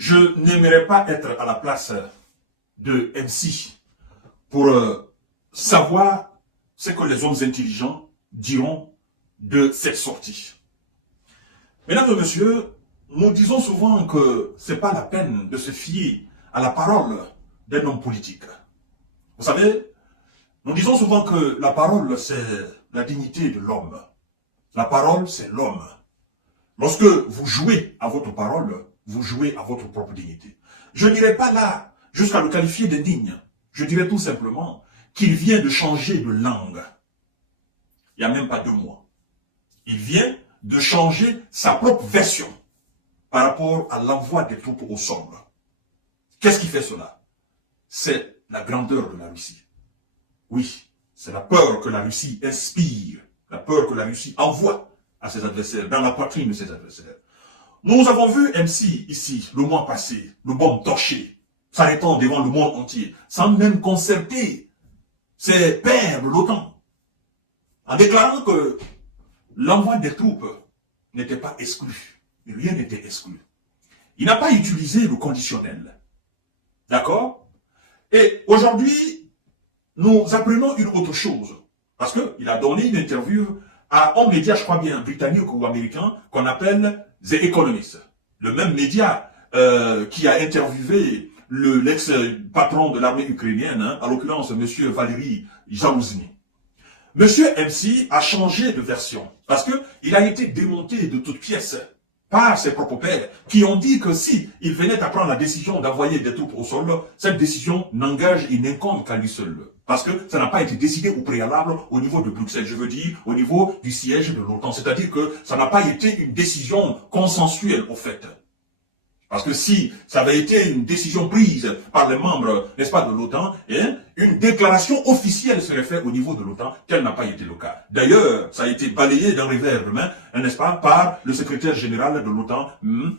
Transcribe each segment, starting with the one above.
Je n'aimerais pas être à la place de MC pour savoir ce que les hommes intelligents diront de cette sortie. Mesdames et messieurs, nous disons souvent que ce n'est pas la peine de se fier à la parole d'un homme politique. Vous savez, nous disons souvent que la parole, c'est la dignité de l'homme. La parole, c'est l'homme. Lorsque vous jouez à votre parole, vous jouez à votre propre dignité. Je ne dirais pas là, jusqu'à le qualifier d'indigne. Je dirais tout simplement qu'il vient de changer de langue. Il n'y a même pas 2 mois. Il vient de changer sa propre version par rapport à l'envoi des troupes au sol. Qu'est-ce qui fait cela? C'est la grandeur de la Russie. Oui, c'est la peur que la Russie inspire, la peur que la Russie envoie à ses adversaires, dans la poitrine de ses adversaires. Nous avons vu MC ici, le mois passé, le bombe torché, s'arrêtant devant le monde entier, sans même concerter ses pairs de l'OTAN, en déclarant que l'envoi des troupes n'était pas exclu. Rien n'était exclu. Il n'a pas utilisé le conditionnel. D'accord? Et aujourd'hui, nous apprenons une autre chose. Parce qu'il a donné une interview à un média, je crois bien, britannique ou américain, qu'on appelle The Economist. Le même média qui a interviewé l'ex-patron de l'armée ukrainienne, à l'occurrence M. Valery Zalouzny. Monsieur MC a changé de version parce qu'il a été démonté de toutes pièces par ses propres pairs qui ont dit que si il venait à prendre la décision d'envoyer des troupes au sol, cette décision n'engage et n'incombe qu'à lui seul. Parce que ça n'a pas été décidé au préalable au niveau de Bruxelles, je veux dire au niveau du siège de l'OTAN. C'est-à-dire que ça n'a pas été une décision consensuelle au fait. Parce que si ça avait été une décision prise par les membres, n'est-ce pas, de l'OTAN, une déclaration officielle serait faite au niveau de l'OTAN, tel n'a pas été le cas. D'ailleurs, ça a été balayé d'un revers de main, n'est-ce pas, par le secrétaire général de l'OTAN, M.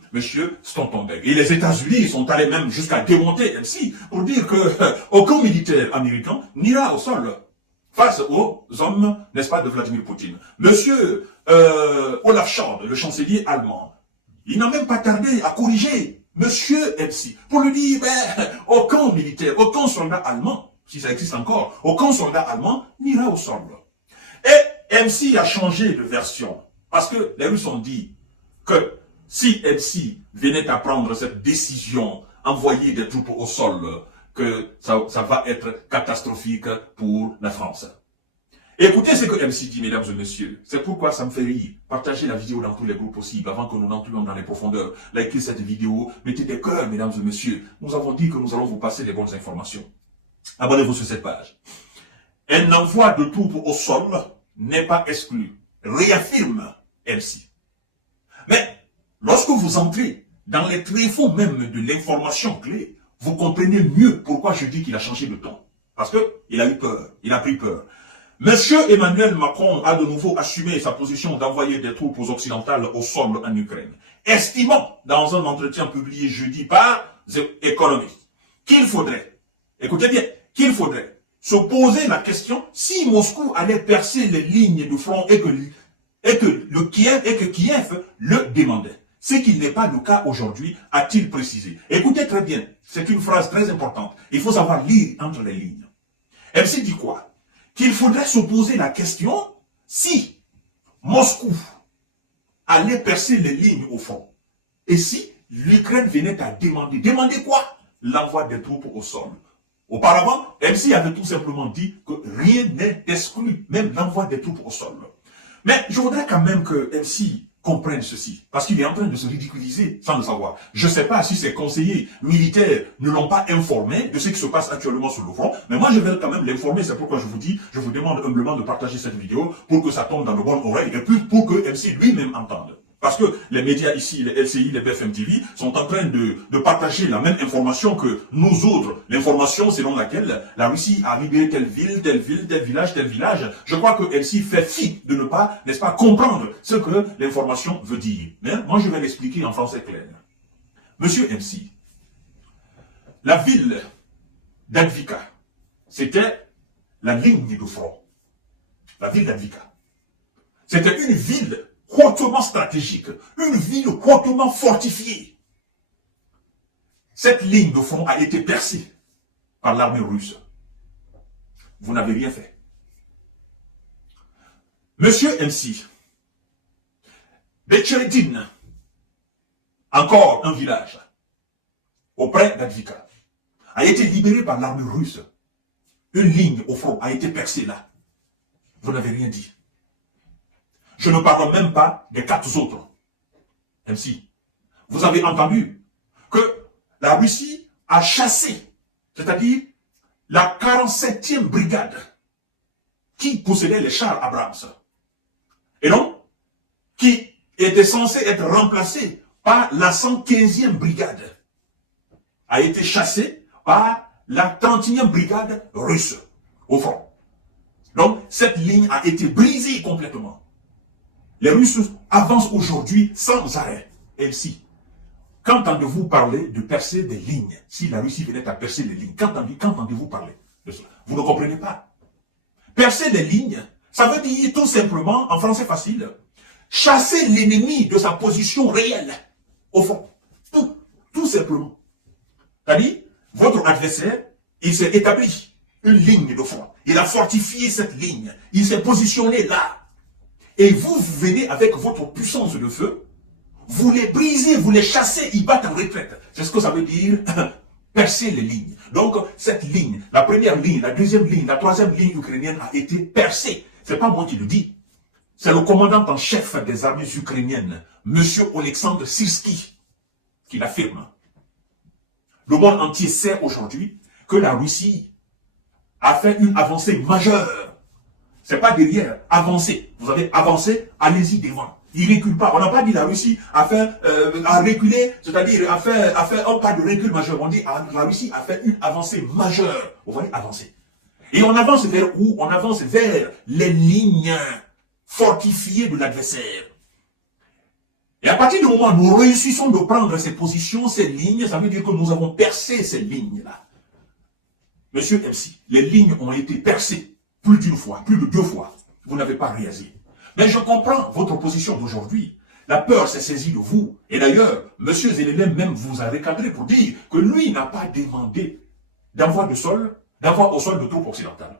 Stoltenberg. Et les États-Unis sont allés même jusqu'à démonter MC pour dire que aucun militaire américain n'ira au sol face aux hommes, n'est-ce pas, de Vladimir Poutine. Monsieur Olaf Scholz, le chancelier allemand, il n'a même pas tardé à corriger Monsieur MC pour lui dire, aucun militaire, aucun soldat allemand, si ça existe encore, aucun soldat allemand n'ira au sol. Et MC a changé de version parce que les Russes ont dit que si MC venait à prendre cette décision, envoyer des troupes au sol, que ça va être catastrophique pour la France. Écoutez ce que MC dit, mesdames et messieurs. C'est pourquoi ça me fait rire. Partagez la vidéo dans tous les groupes possibles avant que nous n'entrions dans les profondeurs. Likez cette vidéo, mettez des cœurs, mesdames et messieurs. Nous avons dit que nous allons vous passer les bonnes informations. Abonnez-vous sur cette page. Un envoi de troupes au sol n'est pas exclu. Réaffirme MC. Mais lorsque vous entrez dans les tréfonds même de l'information clé, vous comprenez mieux pourquoi je dis qu'il a changé de ton. Parce qu'il a eu peur, il a pris peur. Monsieur Emmanuel Macron a de nouveau assumé sa position d'envoyer des troupes occidentales au sol en Ukraine, estimant dans un entretien publié jeudi par The Economist qu'il faudrait, écoutez bien, qu'il faudrait se poser la question si Moscou allait percer les lignes de front et que Kiev le demandait. Ce qui n'est pas le cas aujourd'hui, a-t-il précisé. Écoutez très bien, c'est une phrase très importante. Il faut savoir lire entre les lignes. MC dit quoi? Qu'il faudrait se poser la question si Moscou allait percer les lignes au front. Et si l'Ukraine venait à demander. Demander quoi? L'envoi des troupes au sol. Auparavant, MC avait tout simplement dit que rien n'est exclu, même l'envoi des troupes au sol. Mais je voudrais quand même que MC comprenne ceci, parce qu'il est en train de se ridiculiser sans le savoir. Je ne sais pas si ses conseillers militaires ne l'ont pas informé de ce qui se passe actuellement sur le front, mais moi je vais quand même l'informer, c'est pourquoi je vous dis, je vous demande humblement de partager cette vidéo pour que ça tombe dans de bonnes oreilles et puis pour que MC lui-même entende. Parce que les médias ici, les LCI, les BFM TV, sont en train de partager la même information que nous autres. L'information selon laquelle la Russie a libéré telle ville, tel village, tel village. Je crois que LCI fait fi de ne pas, n'est-ce pas, comprendre ce que l'information veut dire. Mais moi, je vais l'expliquer en français clair. Monsieur MC, la ville d'Advika, c'était la ligne de front. La ville d'Advika. C'était une ville hautement stratégique, une ville hautement fortifiée. cette ligne de front a été percée par l'armée russe. Vous n'avez rien fait. Monsieur MC, Becheredine, encore un village, auprès d'Advika, a été libéré par l'armée russe. Une ligne au front a été percée là. Vous n'avez rien dit. Je ne parle même pas des 4 autres. MC, vous avez entendu que la Russie a chassé, c'est-à-dire la 47e brigade qui possédait les chars Abrams. Et donc, qui était censée être remplacée par la 115e brigade, a été chassée par la 31e brigade russe au front. Donc, cette ligne a été brisée complètement. Les Russes avancent aujourd'hui sans arrêt. MC, qu'entendez-vous parler de percer des lignes? Si la Russie venait à percer les lignes, qu'entendez-vous parler de cela? Vous ne comprenez pas. Percer des lignes, ça veut dire tout simplement, en français facile, chasser l'ennemi de sa position réelle, au fond. Tout simplement. C'est-à-dire, votre adversaire, il s'est établi une ligne de front. Il a fortifié cette ligne. Il s'est positionné là. Et vous venez avec votre puissance de feu, vous les brisez, vous les chassez, ils battent en retraite. C'est ce que ça veut dire, percer les lignes. Donc, cette ligne, la première ligne, la deuxième ligne, la troisième ligne ukrainienne a été percée. C'est pas moi qui le dis. C'est le commandant en chef des armées ukrainiennes, M. Oleksandr Syrski, qui l'affirme. Le monde entier sait aujourd'hui que la Russie a fait une avancée majeure. C'est pas derrière, avancé. Vous avez avancé, allez-y devant. Il ne recule pas. On n'a pas dit la Russie a reculé, c'est-à-dire a fait un pas de recul majeur. On dit la Russie a fait une avancée majeure. Vous voyez, avancer. Et on avance vers où? On avance vers les lignes fortifiées de l'adversaire. Et à partir du moment où nous réussissons de prendre ces positions, ces lignes, ça veut dire que nous avons percé ces lignes-là. Monsieur MC, les lignes ont été percées plus d'une fois, plus de 2 fois. Vous n'avez pas réagi. Mais je comprends votre position d'aujourd'hui. La peur s'est saisie de vous. Et d'ailleurs, M. Zelensky même vous a recadré pour dire que lui n'a pas demandé d'envoi au sol de troupes occidentales.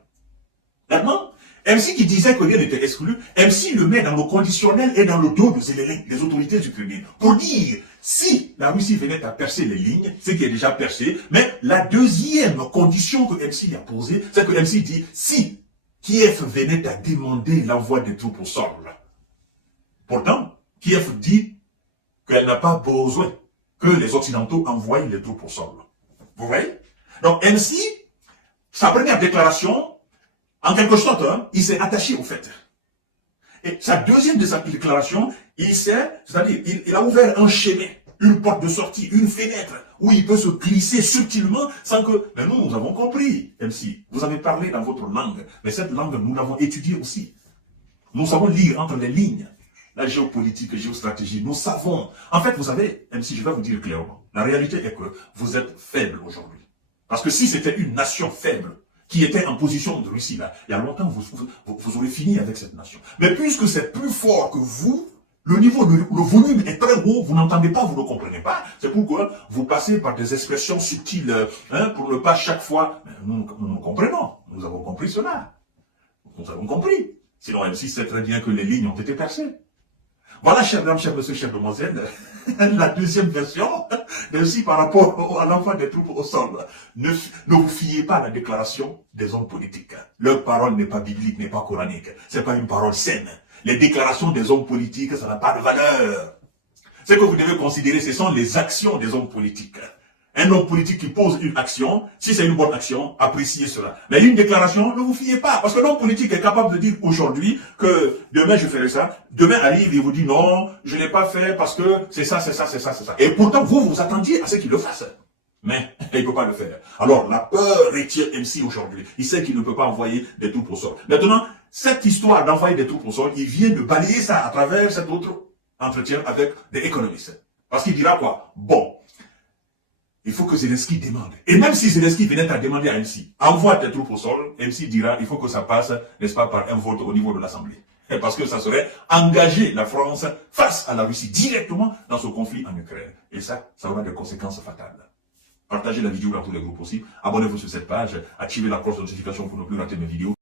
Maintenant, MC qui disait que rien n'était exclu, MC le met dans le conditionnel et dans le dos de Zelensky, les autorités ukrainiennes, pour dire, si la Russie venait à percer les lignes, ce qui est déjà percé, mais la deuxième condition que MC a posée, c'est que MC dit, si Kiev venait à demander l'envoi des troupes au sol. Pourtant, Kiev dit qu'elle n'a pas besoin que les Occidentaux envoient les troupes au sol. Vous voyez? Donc MC, sa première déclaration, en quelque sorte, il s'est attaché au fait. Et sa deuxième déclaration, c'est-à-dire, il a ouvert un chemin, une porte de sortie, une fenêtre, où il peut se glisser subtilement sans que... Mais nous avons compris, MC. Vous avez parlé dans votre langue, mais cette langue, nous l'avons étudiée aussi. Nous savons lire entre les lignes. La géopolitique, la géostratégie, nous savons. En fait, vous savez, MC, je vais vous dire clairement, la réalité est que vous êtes faible aujourd'hui. Parce que si c'était une nation faible, qui était en position de Russie là, il y a longtemps, vous aurez fini avec cette nation. Mais puisque c'est plus fort que vous, le niveau, le volume est très haut, vous n'entendez pas, vous ne comprenez pas. C'est pourquoi vous passez par des expressions subtiles, pour ne pas chaque fois... Nous comprenons, nous avons compris cela. Nous avons compris. Sinon, MC sait très bien que les lignes ont été percées. Voilà, chers dames, chers messieurs, chers demoiselles, la deuxième version, mais aussi par rapport à l'envoi des troupes au sol. Ne vous fiez pas à la déclaration des hommes politiques. Leur parole n'est pas biblique, n'est pas coranique. C'est pas une parole saine. Les déclarations des hommes politiques, ça n'a pas de valeur. Ce que vous devez considérer, ce sont les actions des hommes politiques. Un homme politique qui pose une action, si c'est une bonne action, appréciez cela. Mais une déclaration, ne vous fiez pas. Parce que l'homme politique est capable de dire aujourd'hui que demain je ferai ça. Demain arrive et vous dit non, je ne l'ai pas fait parce que c'est ça, c'est ça, c'est ça, c'est ça. Et pourtant, vous attendiez à ce qu'il le fasse. Mais il ne peut pas le faire. Alors, la peur retient MC aujourd'hui. Il sait qu'il ne peut pas envoyer des troupes au sol. Maintenant, cette histoire d'envoyer des troupes au sol, il vient de balayer ça à travers cet autre entretien avec des économistes. Parce qu'il dira quoi? Bon, il faut que Zelensky demande. Et même si Zelensky venait à demander à MC, envoie tes troupes au sol, MC dira, il faut que ça passe, n'est-ce pas, par un vote au niveau de l'Assemblée. Parce que ça serait engager la France face à la Russie directement dans ce conflit en Ukraine. Et ça aura des conséquences fatales. Partagez la vidéo dans tous les groupes possibles. Abonnez-vous sur cette page. Activez la cloche de notification pour ne plus rater mes vidéos.